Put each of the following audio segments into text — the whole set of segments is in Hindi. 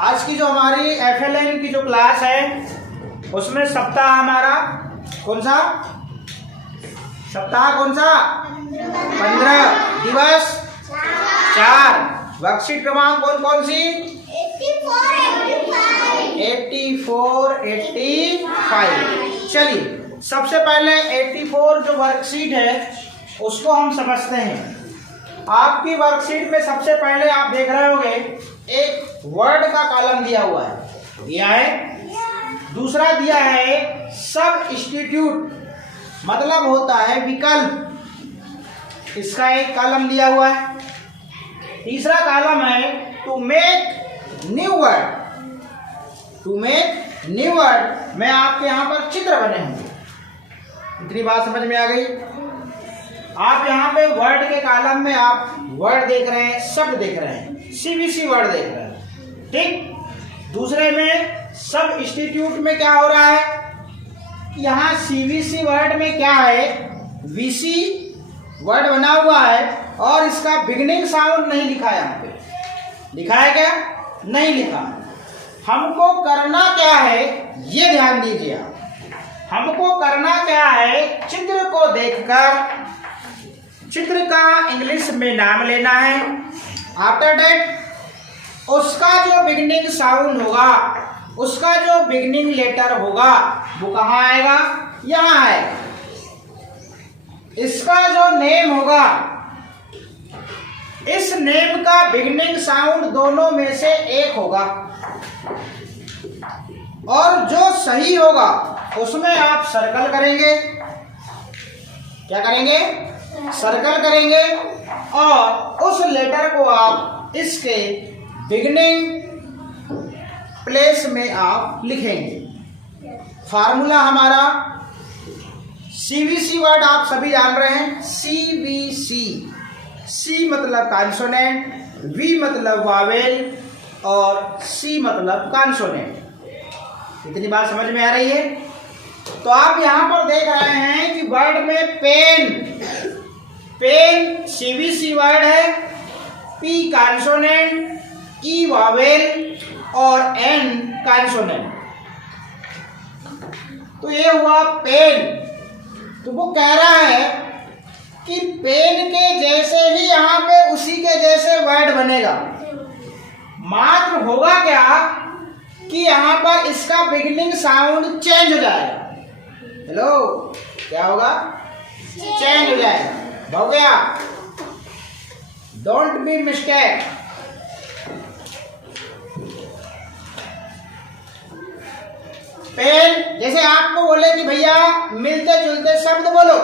आज की जो हमारी FLN की जो क्लास है उसमें सप्ताह हमारा कौन सा सप्ताह, कौन सा 15, दिवस 4, वर्कशीट क्रमांक कौन कौन सी 84, 85। चलिए सबसे पहले 84 जो वर्कशीट है उसको हम समझते हैं। आपकी वर्कशीट में सबसे पहले आप देख रहे होंगे एक वर्ड का कॉलम दिया हुआ है, दिया है। दूसरा दिया है सब्स्टिट्यूट, मतलब होता है विकल्प, इसका एक कॉलम दिया हुआ है। तीसरा कॉलम है to make new word, to make new word में आपके यहाँ पर चित्र बने होंगे। इतनी बात समझ में आ गई। आप यहाँ पे वर्ड के कॉलम में आप वर्ड देख रहे हैं, शब्द देख रहे हैं, CVC वर्ड देख रहे हैं, ठीक। दूसरे में सब्स्टिट्यूट में क्या हो रहा है, यहाँ CVC वर्ड में क्या है, VC वर्ड बना हुआ है और इसका बिगिनिंग साउंड नहीं लिखा है। यहाँ पे लिखा है क्या, नहीं लिखा। हमको करना क्या है ये ध्यान दीजिए आप। हमको करना क्या है, चित्र को देखकर चित्र का इंग्लिश में नाम लेना है। आफ्टर दैट उसका जो बिगिनिंग साउंड होगा, उसका जो बिगिनिंग लेटर होगा वो कहाँ आएगा, यहाँ आएगा। इसका जो नेम होगा, इस नेम का बिगिनिंग साउंड दोनों में से एक होगा और जो सही होगा उसमें आप सर्कल करेंगे। क्या करेंगे, सर्कल करेंगे और उस लेटर को आप इसके बिगिनिंग प्लेस में आप लिखेंगे। फार्मूला हमारा CVC वर्ड आप सभी जान रहे हैं, CVC। C मतलब कॉन्सोनेंट, V मतलब वावेल और C मतलब कॉन्सोनेंट। इतनी बात समझ में आ रही है। तो आप यहाँ पर देख रहे हैं कि वर्ड में पेन, पेन CVC वर्ड है, P कॉन्सोनेंट, E वावेल और N कॉन्सोनेंट। तो ये हुआ पेन। तो वो कह रहा है कि पेन के जैसे ही यहाँ पे उसी के जैसे वर्ड बनेगा, मात्र होगा क्या कि यहाँ पर इसका बिगिनिंग साउंड चेंज हो जाएगा। हेलो, क्या होगा, चेंज हो जाएगा। हो गया, डोंट बी मिस्टेक। पेन, जैसे आपको बोले कि भैया मिलते जुलते शब्द बोलो,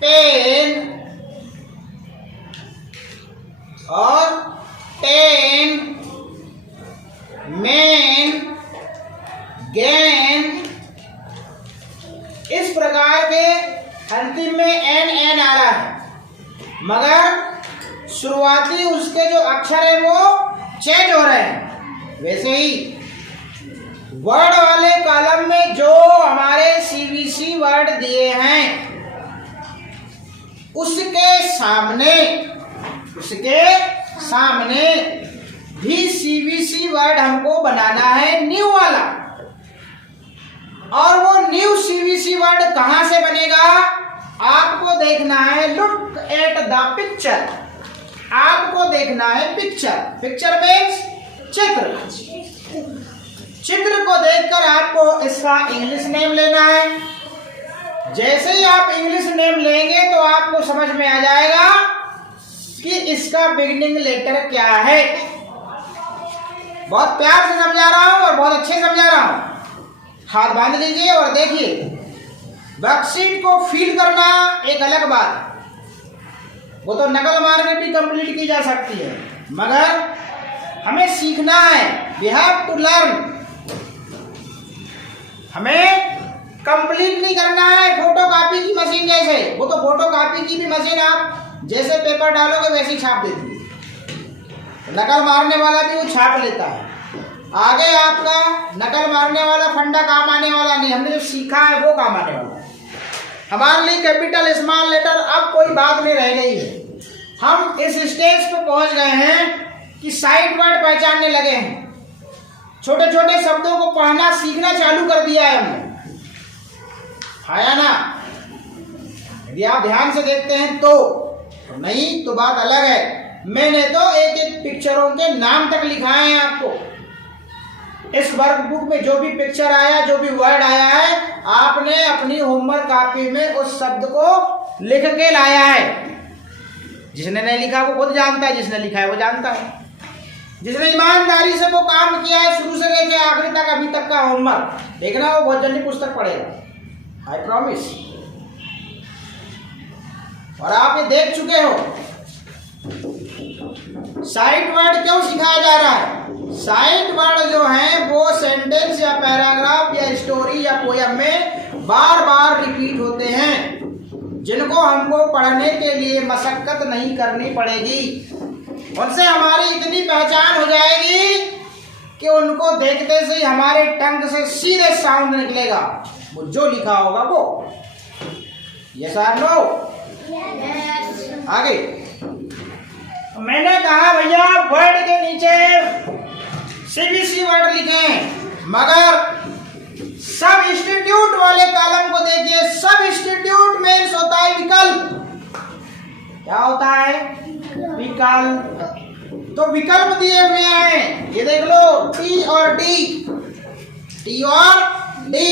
पेन और टेन, मेन, गेन, इस प्रकार के अंतिम में एन आ रहा है, मगर शुरुआती उसके जो अक्षर है वो चेंज हो रहे हैं। वैसे ही वर्ड वाले कॉलम में जो हमारे CVC वर्ड दिए हैं उसके सामने भी CVC वर्ड हमको बनाना है न्यू वाला। और वो न्यू CVC वर्ड कहां से बनेगा, आपको देखना है। लुक एट द पिक्चर, आपको देखना है पिक्चर। पिक्चर मीन्स चित्र। चित्र को देखकर आपको इसका इंग्लिश नेम लेना है। जैसे ही आप इंग्लिश नेम लेंगे तो आपको समझ में आ जाएगा कि इसका बिगिनिंग लेटर क्या है। बहुत प्यार से समझा रहा हूं और बहुत अच्छे समझा रहा हूं। हाथ बांध लीजिए और देखिए। वर्कशीट को फील करना एक अलग बात, वो तो नकल मार के भी कंप्लीट की जा सकती है, मगर हमें सीखना है। We have to learn. हमें कंप्लीट नहीं करना है फोटो कॉपी की मशीन जैसे। वो तो फोटो कॉपी की भी मशीन आप जैसे पेपर डालोगे वैसे ही छाप देती है। नकल मारने वाला भी वो छाप लेता है। आगे आपका नकल मारने वाला फंडा काम आने वाला नहीं, हमने जो सीखा है वो काम आने वाला है। हमारे लिए कैपिटल स्मॉल लेटर अब कोई बात नहीं रह गई है। हम इस स्टेज पे पहुंच गए हैं कि साइट वर्ड पहचानने लगे हैं, छोटे छोटे शब्दों को पढ़ना सीखना चालू कर दिया है हमने, है ना। यदि आप ध्यान से देखते हैं तो नहीं तो बात अलग है। मैंने तो एक एक पिक्चरों के नाम तक लिखाए हैं आपको। इस वर्कबुक में जो भी पिक्चर आया, जो भी वर्ड आया है, आपने अपनी होमवर्क कॉपी में उस शब्द को लिख के लाया है। जिसने नहीं लिखा वो खुद जानता है, जिसने लिखा है वो जानता है। जिसने ईमानदारी से वो काम किया है शुरू से लेके आखिरी तक, अभी तक का होमवर्क देखना, वो बहुत जल्दी पुस्तक पढ़ेगा, आई प्रॉमिस। और आप ये देख चुके हो साइट वर्ड क्यों सिखाया जा रहा है। साइट वर्ड जो है वो सेंटेंस या पैराग्राफ या स्टोरी या पोयम में बार बार रिपीट होते हैं, जिनको हमको पढ़ने के लिए मशक्कत नहीं करनी पड़ेगी। उनसे हमारी इतनी पहचान हो जाएगी कि उनको देखते से ही हमारे टंग से सीधे साउंड निकलेगा, वो जो लिखा होगा वो। यस और नो? आगे मैंने कहा भैया वर्ड के नीचे सीबीसी वर्ड लिखे, मगर सब इंस्टीट्यूट वाले कॉलम को देखिए। सब इंस्टीट्यूट में होता है विकल्प। क्या होता है? विकल्प। तो विकल्प दिए हुए हैं, ये देख लो, टी और डी, टी और डी।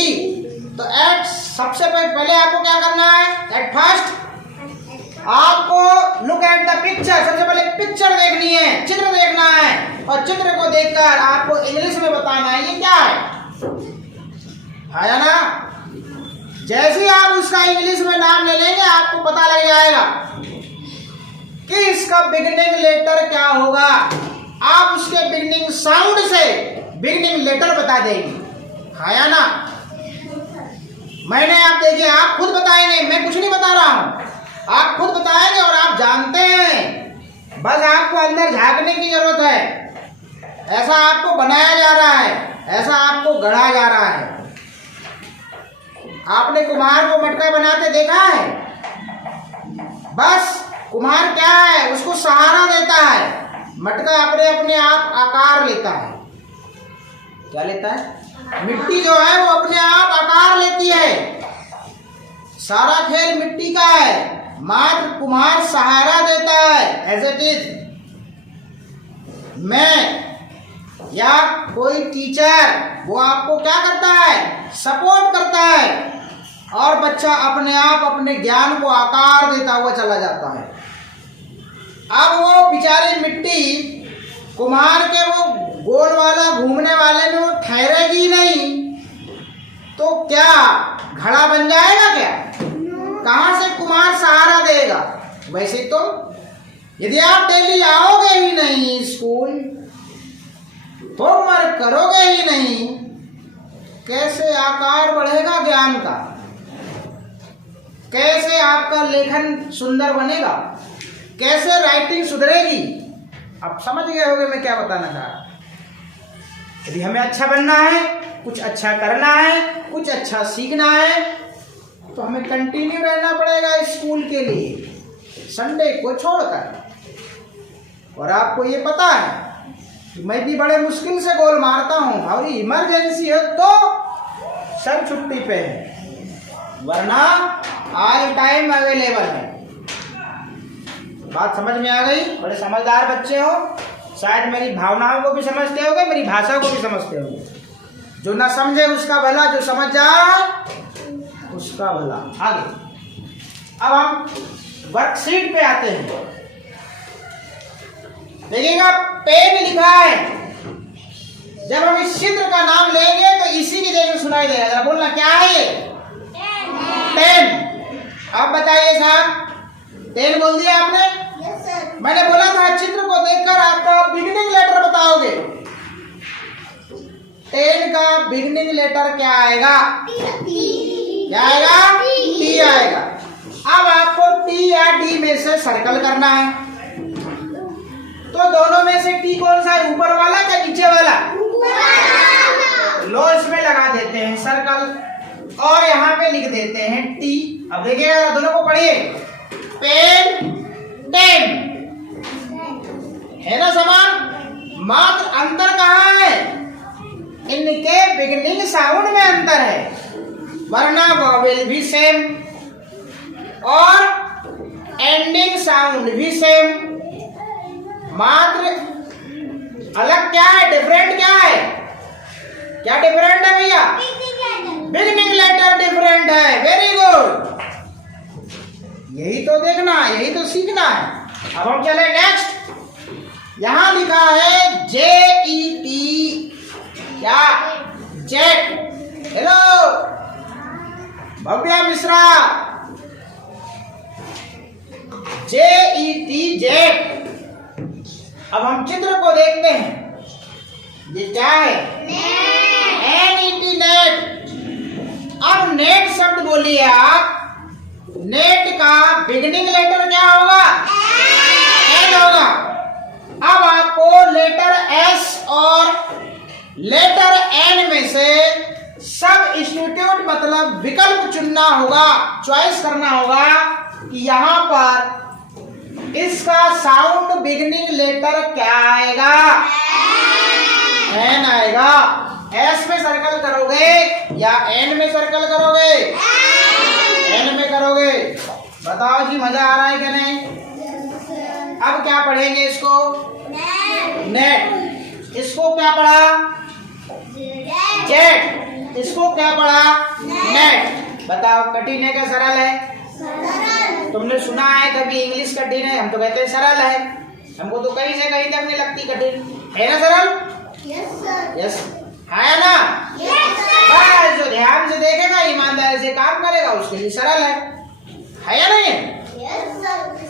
तो एट सबसे पहले आपको क्या करना है? एट फर्स्ट आपको लुक एट द पिक्चर, सबसे पहले पिक्चर देखनी है, चित्र देखना है, और चित्र को देखकर आपको इंग्लिश में बताना है ये क्या है ना। जैसे ही आप उसका इंग्लिश में नाम ले लेंगे आपको पता लग जाएगा कि इसका बिगिनिंग लेटर क्या होगा। आप उसके बिगिनिंग साउंड से बिगिनिंग लेटर बता देंगे, है ना। मैंने आप देखिए, आप खुद बताएंगे, मैं कुछ नहीं बता रहा हूं, आप खुद बताएंगे और आप जानते हैं, बस आपको अंदर झांकने की जरूरत है। ऐसा आपको बनाया जा रहा है, ऐसा आपको गढ़ा जा रहा है। आपने कुम्हार को मटका बनाते देखा है? बस कुम्हार क्या है, उसको सहारा देता है, मटका अपने अपने आप आकार लेता है। क्या लेता है? मिट्टी जो है वो अपने आप आकार लेती है। सारा खेल मिट्टी का है, मात्र कुम्हार सहारा देता है। एज इट इज मैं या कोई टीचर वो आपको क्या करता है? सपोर्ट करता है, और बच्चा अपने आप अपने ज्ञान को आकार देता हुआ चला जाता है। अब वो बेचारी मिट्टी कुम्हार के वो गोल वाला घूमने वाले में वो ठहरेगी नहीं, तो क्या घड़ा बन जाएगा क्या? कहां से कुम्हार सहारा देगा? वैसे तो यदि आप डेली आओगे ही नहीं स्कूल, होमवर्क करोगे ही नहीं, कैसे आकार बढ़ेगा ज्ञान का? कैसे आपका लेखन सुंदर बनेगा? कैसे राइटिंग सुधरेगी? आप समझ गए होंगे मैं क्या बताना चाह रहा। यदि हमें अच्छा बनना है, कुछ अच्छा करना है, कुछ अच्छा सीखना है, तो हमें कंटिन्यू रहना पड़ेगा स्कूल के लिए, संडे को छोड़कर। और आपको ये पता है कि मैं भी बड़े मुश्किल से गोल मारता हूँ, और इमरजेंसी है तो सब छुट्टी पे है, वरना ऑल टाइम अवेलेबल है। बात समझ में आ गई? बड़े समझदार बच्चे हो, शायद मेरी भावनाओं को भी समझते होगे, मेरी भाषा को भी समझते होगे। जो ना समझे उसका भला, जो समझ जाए उसका भला। आगे अब हम वर्कशीट पे आते हैं। देखिएगा पेन लिखा है, जब हम इस चित्र का नाम लेंगे तो इसी की जैसे सुनाई देगा। जरा बोलना क्या है ये? पेन। अब बताइए साहब, पेन बोल दिया आपने? Yes sir. मैंने बोला था चित्र को देखकर आपका बिगिनिंग लेटर बताओगे। पेन का बिगिनिंग लेटर क्या आएगा? क्या आएगा? टी आएगा। अब आपको टी या डी में से सर्कल करना है, तो दोनों में से टी कौन सा है? ऊपर वाला या नीचे वाला? लो इसमें लगा देते हैं सर्कल, और यहाँ पे लिख देते हैं टी। अब देखिएगा, दोनों को पढ़िए, पेन टेन, है ना समान? मात्र अंतर कहाँ है? इनके बिगिनिंग साउंड में अंतर है, वरना वॉवेल भी सेम और एंडिंग साउंड भी सेम। मात्र अलग क्या है, डिफरेंट क्या है? क्या डिफरेंट है भैया? बिगिनिंग लेटर डिफरेंट है। वेरी गुड, यही तो देखना, यही तो सीखना है। अब हम चले नेक्स्ट। यहां लिखा है JET, क्या? Jet. Hello Bhavya Mishra, JET jet. अब हम चित्र को देखते हैं, ये क्या है? NET net. अब नेट शब्द बोलिए आप, नेट का बिगिनिंग लेटर क्या होगा? N होगा। अब आपको लेटर S और लेटर N में से सब इंस्टीट्यूट मतलब विकल्प चुनना होगा, चॉइस करना होगा कि यहाँ पर इसका साउंड बिगिनिंग लेटर क्या आएगा? N आएगा। S में सर्कल करोगे या N में सर्कल करोगे? N में करोगे। बताओ जी, मजा आ रहा है कि नहीं? अब क्या पढ़ेंगे इसको? नेट। इसको क्या पढ़ा? जेट। इसको क्या पढ़ा? नेट। बताओ कठिन है क्या सरल है? तुमने सुना है कभी इंग्लिश कठिन है? हम तो कहते हैं सरल है। हमको तो कहीं से कहीं तक नहीं लगती कठिन, है ना सरल? यस है ना? बस जो ध्यान से देखेगा, ईमानदारी से काम करेगा, उसके लिए सरल है या नहीं?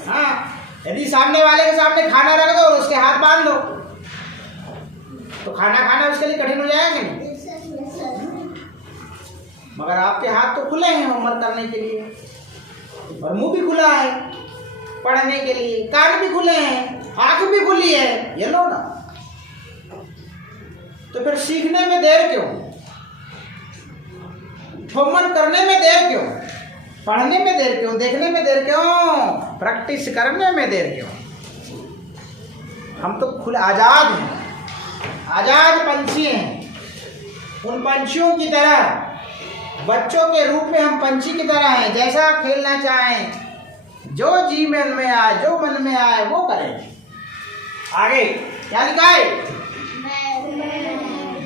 हाँ, यदि सामने वाले के सामने खाना रख दो और उसके हाथ बांध दो तो खाना खाना उसके लिए कठिन हो जाएगा कि नहीं? मगर आपके हाथ तो खुले हैं होमवर्क करने के लिए, और मुंह भी खुला है पढ़ने के लिए, कान भी खुले हैं, आंख भी खुली है, ये लो ना। तो फिर सीखने में देर क्यों? होमवर्क करने में देर क्यों? पढ़ने में देर क्यों? देखने में देर क्यों? प्रैक्टिस करने में देर क्यों? हम तो खुले आजाद हैं, आजाद पंछी हैं। उन पंछियों की तरह, बच्चों के रूप में हम पंछी की तरह हैं, जैसा खेलना चाहें, जो जी मन में आए, जो मन में आए वो करें। आगे क्या लिखा है?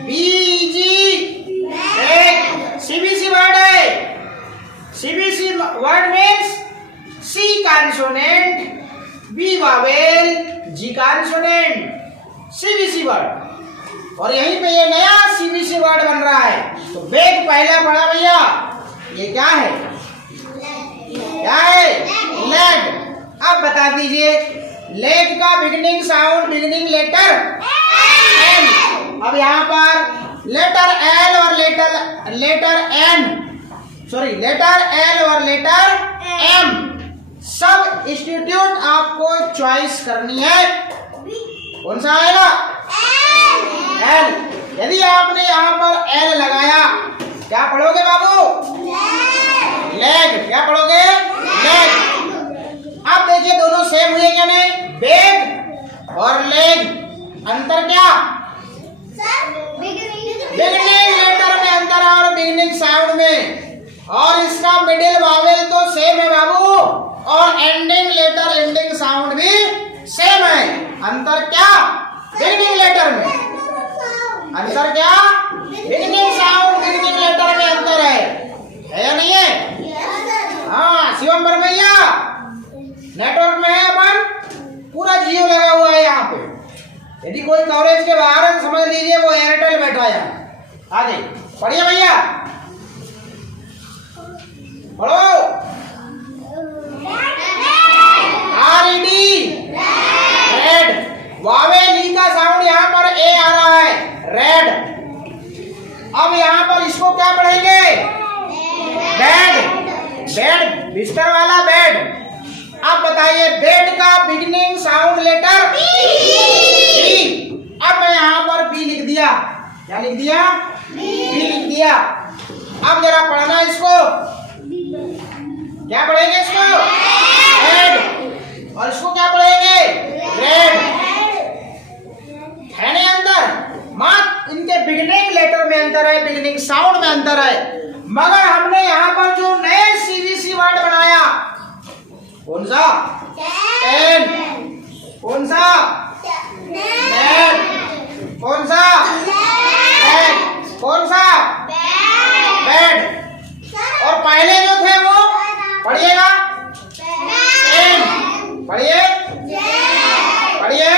BG CBC वर्ड है। CBC word means C consonant, B Wavell, G consonant, CBC word. और यहीं पे ये नया CBC वर्ड बन रहा है। तो बेग पहला पढ़ा भैया, ये क्या है? क्या है? लेग। अब बता दीजिए, लेग का beginning sound, beginning letter N। अब यहाँ पर लेटर L और लेटर L और लेटर M सब इंस्टीट्यूट आपको चॉइस करनी है। कौन सा आएगा? L। यदि आपने यहाँ पर L लगाया, क्या पढ़ोगे बाबू? लेग। क्या पढ़ोगे? लेग। अब देखिए दोनों सेम हुए क्या नहीं? बेग और लेग। अंतर क्या? बिगिनिंग लेटर में अंतर है और बिगिनिंग साउंड में। और इसका मिडिल वावेल तो सेम है बाबू, और एंडिंग लेटर, एंडिंग साउंड भी सेम है। अंतर क्या? बिगिनिंग लेटर में अंतर क्या? बिगिनिंग साउंड, बिगिनिंग लेटर में अंतर है या नहीं है? हाँ शिवम भैया, नेटवर्क में है अपन, पूरा जियो लगा हुआ है यहाँ पे। यदि कोई कवरेज के बाहर है तो समझ लीजिए वो एयरटेल बैठा है। आगे पढ़िए भैया, पढ़ो। RED red. वावेल का साउंड यहाँ पर ए आ रहा है, रेड। अब यहाँ पर इसको क्या पढ़ेंगे? बेड। बेड, बिस्तर वाला बेड। अब बताइए, बेड का बिगिनिंग साउंड लेटर बी। अब मैं यहाँ पर बी लिख दिया। क्या लिख दिया? बी लिख दिया। अब जरा पढ़ना इसको, क्या पढ़ेंगे इसको? रेड। और इसको क्या पढ़ेंगे? रेड। है नहीं बिगिनिंग लेटर में अंतर है, बिगिनिंग साउंड में अंतर है। मगर हमने यहाँ पर जो नए सीवीसी वर्ड बनाया, कौन सा? पेन। कौन सा? नेट। कौन सा? नेट। कौन सा? बेड। और पहले जो थे वो पढ़िएगा, पेन। पढ़िए पढ़िए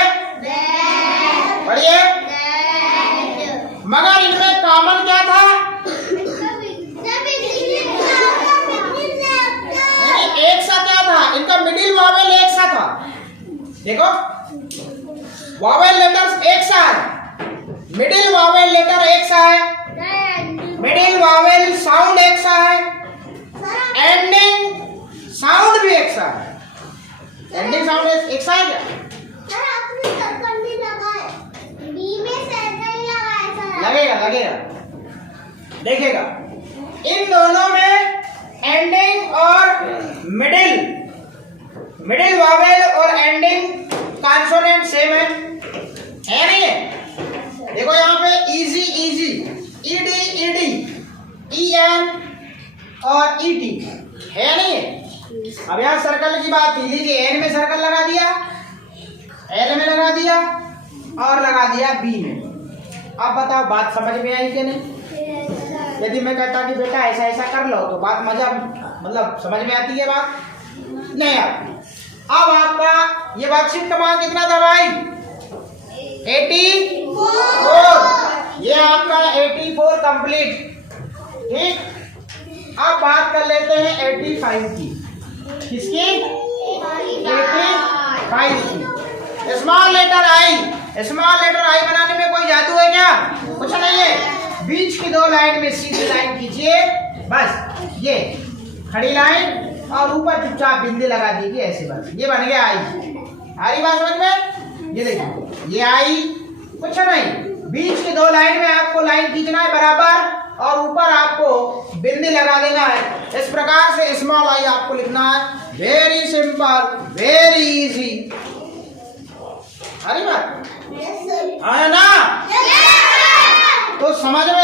पढ़िए। मगर इनमें कॉमन क्या था? एक सा क्या था? इनका मिडिल वावेल एक सा था। देखो, वावेल लेटर्स एक सा है, मिडिल वावेल लेटर एक सा है, मिडिल वावेल साउंड एक सा है, एंडिंग साउंड भी एक सा है। एंडिंग साउंड एक सा है क्या? लगेगा लगेगा, देखिएगा इन दोनों में एंडिंग और मिडिल वावेल और एंडिंग कॉन्सोनेंट सेम है नहीं है? देखो यहाँ पे easy easy, ED ED, EN और ईटी है नहीं है? अब यहाँ सर्कल की बात की लीजिए, एन में सर्कल लगा दिया, एल में लगा दिया और लगा दिया बी में। अब बताओ बात समझ में आई कि नहीं? यदि मैं कहता कि बेटा ऐसा ऐसा कर लो तो बात मजा मतलब समझ में आती है? बात नहीं आती। अब आपका ये वर्कशीट का मान कितना था भाई? 84। ये आपका 84 कंप्लीट। ठीक, अब बात कर लेते हैं 85 की। किसकी? 85 की। स्मॉल लेटर आई, स्मॉल लेटर आई बनाने में कोई जादू है क्या? कुछ नहीं है। बीच की दो लाइन में सीधी लाइन कीजिए, बस ये खड़ी लाइन और ऊपर चुपचाप बिंदी लगा दीजिए ऐसे, बस ये बन गया आई। आ रही बात समझ में? ये देखिए ये आई, कुछ नहीं, बीच की दो लाइन में आपको लाइन खींचना है बराबर और ऊपर आपको बिंदी लगा देना है। इस प्रकार से स्मॉल आई आपको लिखना है। Very simple, very easy. अरे बात है ना? तो समझ में